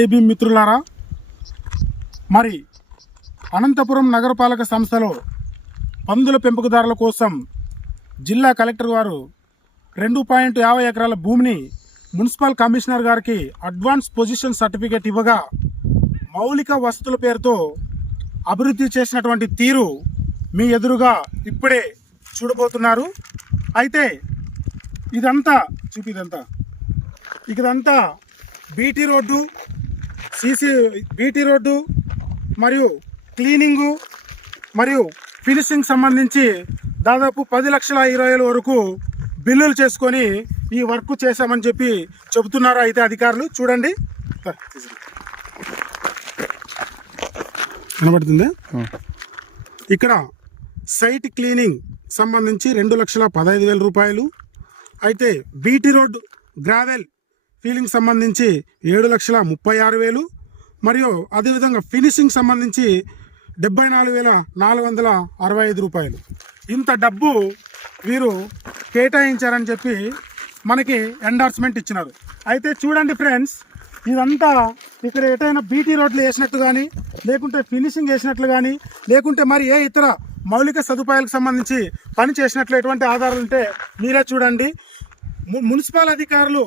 జై భీమ్ మిత్రులారా, మరి అనంతపురం నగరపాలక సంస్థలో పందుల పెంపకదారుల కోసం జిల్లా కలెక్టర్ వారు 2.50 ఎకరాల భూమిని మున్సిపల్ కమిషనర్ గారికి అడ్వాన్స్ పొజిషన్ సర్టిఫికేట్ ఇవ్వగా మౌలిక వసతుల పేరుతో అభివృద్ధి చేసినటువంటి తీరు మీ ఎదురుగా ఇప్పుడే చూడబోతున్నారు. అయితే ఇదంతా బీటీ రోడ్డు, బీటీ రోడ్డు మరియు క్లీనింగు మరియు ఫినిషింగ్ సంబంధించి దాదాపు 10,20,000 వరకు బిల్లులు చేసుకొని ఈ వర్క్ చేశామని చెప్పి చెబుతున్నారు. అయితే అధికారులు చూడండి, కనబడుతుంది ఇక్కడ సైట్ క్లీనింగ్ సంబంధించి 2,15,000 రూపాయలు. అయితే బీటీ రోడ్ గ్రావెల్ ఫీలింగ్ సంబంధించి 7,36,000 మరియు అదేవిధంగా ఫినిషింగ్ సంబంధించి 74,465 రూపాయలు. ఇంత డబ్బు వీరు కేటాయించారని చెప్పి మనకి ఎండార్స్మెంట్ ఇచ్చినారు. అయితే చూడండి ఫ్రెండ్స్, ఇదంతా ఇక్కడ ఎటైనా బీటీ రోడ్లు వేసినట్టు కానీ, లేకుంటే ఫినిషింగ్ వేసినట్లు కానీ, లేకుంటే మరి ఏ ఇతర మౌలిక సదుపాయాలకు సంబంధించి పని చేసినట్లు ఎటువంటి ఆధారాలు ఉంటే మీరే చూడండి. మున్సిపల్ అధికారులు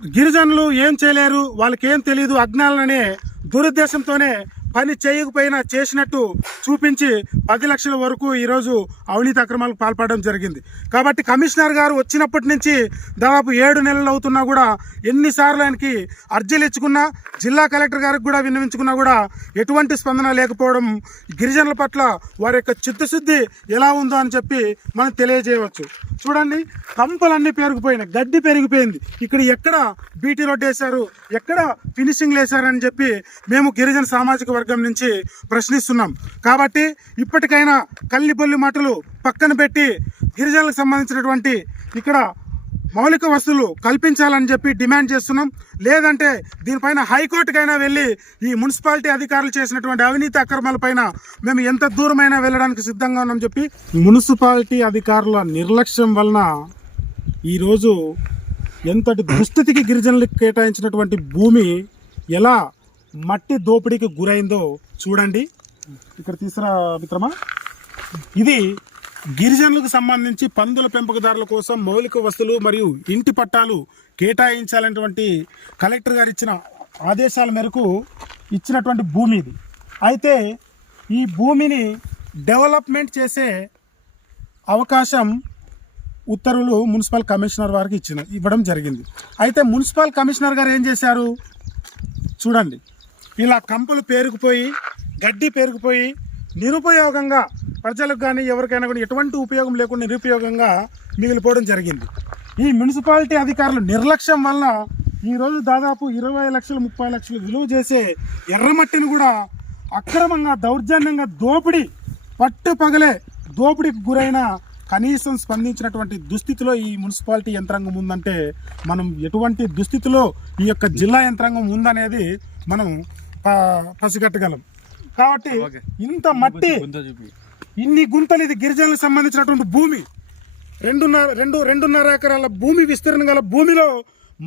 గిరిజనులు ఏం చేయలేరు, వాళ్ళకి ఏం తెలియదు, అజ్ఞానులనే దురుద్దేశంతోనే పని చేయకపోయినా చేసినట్టు చూపించి 10 లక్షల వరకు ఈరోజు అవినీతి అక్రమాలకు పాల్పడడం జరిగింది. కాబట్టి కమిషనర్ గారు వచ్చినప్పటి నుంచి దాదాపు 7 నెలలు అవుతున్నా కూడా ఎన్నిసార్లు ఆయనకి అర్జీలు ఇచ్చుకున్నా, జిల్లా కలెక్టర్ గారికి కూడా విన్నవించుకున్నా కూడా ఎటువంటి స్పందన లేకపోవడం గిరిజనుల పట్ల వారి యొక్క చిత్తశుద్ధి ఎలా ఉందో అని చెప్పి మనం తెలియజేయవచ్చు. చూడండి, కంపలన్నీ పెరిగిపోయినాయి, గడ్డి పెరిగిపోయింది. ఇక్కడ ఎక్కడ బీటీ రోడ్ వేశారు, ఎక్కడ ఫినిషింగ్ వేశారని చెప్పి మేము గిరిజన సామాజిక వర్గం నుంచి ప్రశ్నిస్తున్నాం. కాబట్టి ఇప్పటికైనా కల్లిబొల్లి మాటలు పక్కన పెట్టి గిరిజనులకు సంబంధించినటువంటి ఇక్కడ మౌలిక వసతులు కల్పించాలని చెప్పి డిమాండ్ చేస్తున్నాం. లేదంటే దీనిపైన హైకోర్టుకైనా వెళ్ళి ఈ మున్సిపాలిటీ అధికారులు చేసినటువంటి అవినీతి అక్రమాలపైన మేము ఎంత దూరమైనా వెళ్ళడానికి సిద్ధంగా ఉన్నాం చెప్పి మున్సిపాలిటీ అధికారుల నిర్లక్ష్యం వలన ఈరోజు ఎంతటి దుస్థితికి గిరిజనులకు కేటాయించినటువంటి భూమి ఎలా మట్టి దోపిడీకి గురైందో చూడండి. ఇక్కడ తీసుకురా మిత్రమా, ఇది గిరిజనులకు సంబంధించి పందుల పెంపకదారుల కోసం మౌలిక వసతులు మరియు ఇంటి పట్టాలు కేటాయించాలనేటువంటి కలెక్టర్ గారు ఇచ్చిన ఆదేశాల మేరకు ఇచ్చినటువంటి భూమి ఇది. అయితే ఈ భూమిని డెవలప్మెంట్ చేసే అవకాశం ఉత్తర్వులు మున్సిపల్ కమిషనర్ వారికి ఇవ్వడం జరిగింది. అయితే మున్సిపల్ కమిషనర్ గారు ఏం చేశారు చూడండి, ఇలా కంపులు పేరుకుపోయి, గడ్డి పేరుకుపోయి నిరుపయోగంగా ప్రజలకు కానీ ఎవరికైనా కూడా ఎటువంటి ఉపయోగం లేకుండా నిరుపయోగంగా మిగిలిపోవడం జరిగింది. ఈ మున్సిపాలిటీ అధికారులు నిర్లక్ష్యం వల్ల ఈరోజు దాదాపు 20 లక్షలు 30 లక్షలు విలువ చేసే ఎర్రమట్టిని కూడా అక్రమంగా దౌర్జన్యంగా పట్టుపగలే దోపిడీకి గురైన కనీసం స్పందించినటువంటి దుస్థితిలో ఈ మున్సిపాలిటీ యంత్రాంగం ఉందంటే మనం ఎటువంటి దుస్థితిలో ఈ యొక్క జిల్లా యంత్రాంగం ఉందనేది మనం పసిగట్టగలం. కాబట్టి ఇంత మట్టి, ఇన్ని గుంతలు, ఇది గిరిజనులకు సంబంధించినటువంటి భూమి, 2.5 ఎకరాల భూమి విస్తీర్ణం గల భూమిలో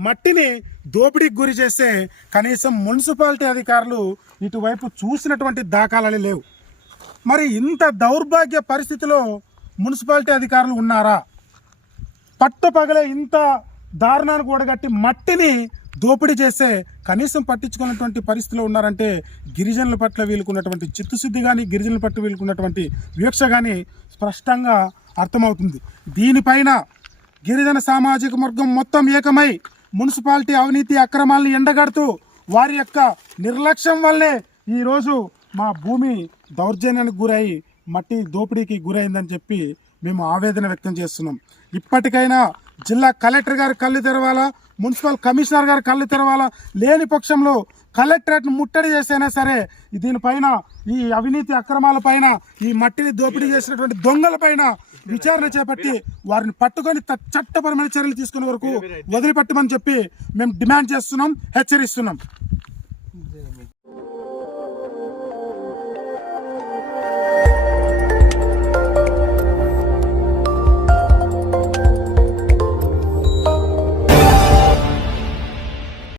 మట్టిని దోపిడీకి గురి చేస్తే కనీసం మున్సిపాలిటీ అధికారులు ఇటువైపు చూసినటువంటి దాఖలాలు లేవు. మరి ఇంత దౌర్భాగ్య పరిస్థితిలో మున్సిపాలిటీ అధికారులు ఉన్నారా? పగలే ఇంత దారుణానికి ఓడగట్టి మట్టిని దోపిడీ చేస్తే కనీసం పట్టించుకున్నటువంటి పరిస్థితిలో ఉన్నారంటే గిరిజనుల పట్ల వీలుకున్నటువంటి చిత్తశుద్ధి కానీ, గిరిజనుల పట్ల వీలుకున్నటువంటి వివక్ష కానీ స్పష్టంగా అర్థమవుతుంది. దీనిపైన గిరిజన సామాజిక వర్గం మొత్తం ఏకమై మున్సిపాలిటీ అవినీతి అక్రమాలను ఎండగడుతూ వారి యొక్క నిర్లక్ష్యం వల్లే ఈరోజు మా భూమి దౌర్జన్యానికి గురై మట్టి దోపిడీకి గురైందని చెప్పి మేము ఆవేదన వ్యక్తం చేస్తున్నాం. ఇప్పటికైనా జిల్లా కలెక్టర్ గారు కళ్ళు తెరవాలా, మున్సిపల్ కమిషనర్ గారు కళ్ళు తెరవాలా. లేని పక్షంలో కలెక్టరేట్ను ముట్టడి చేసైనా సరే దీనిపైన, ఈ అవినీతి అక్రమాలపైన, ఈ మట్టిని దోపిడీ చేసినటువంటి దొంగలపైన విచారణ చేపట్టి వారిని పట్టుకొని చట్టపరమైన చర్యలు తీసుకునే వరకు వదిలిపెట్టమని చెప్పి మేము డిమాండ్ చేస్తున్నాం, హెచ్చరిస్తున్నాం.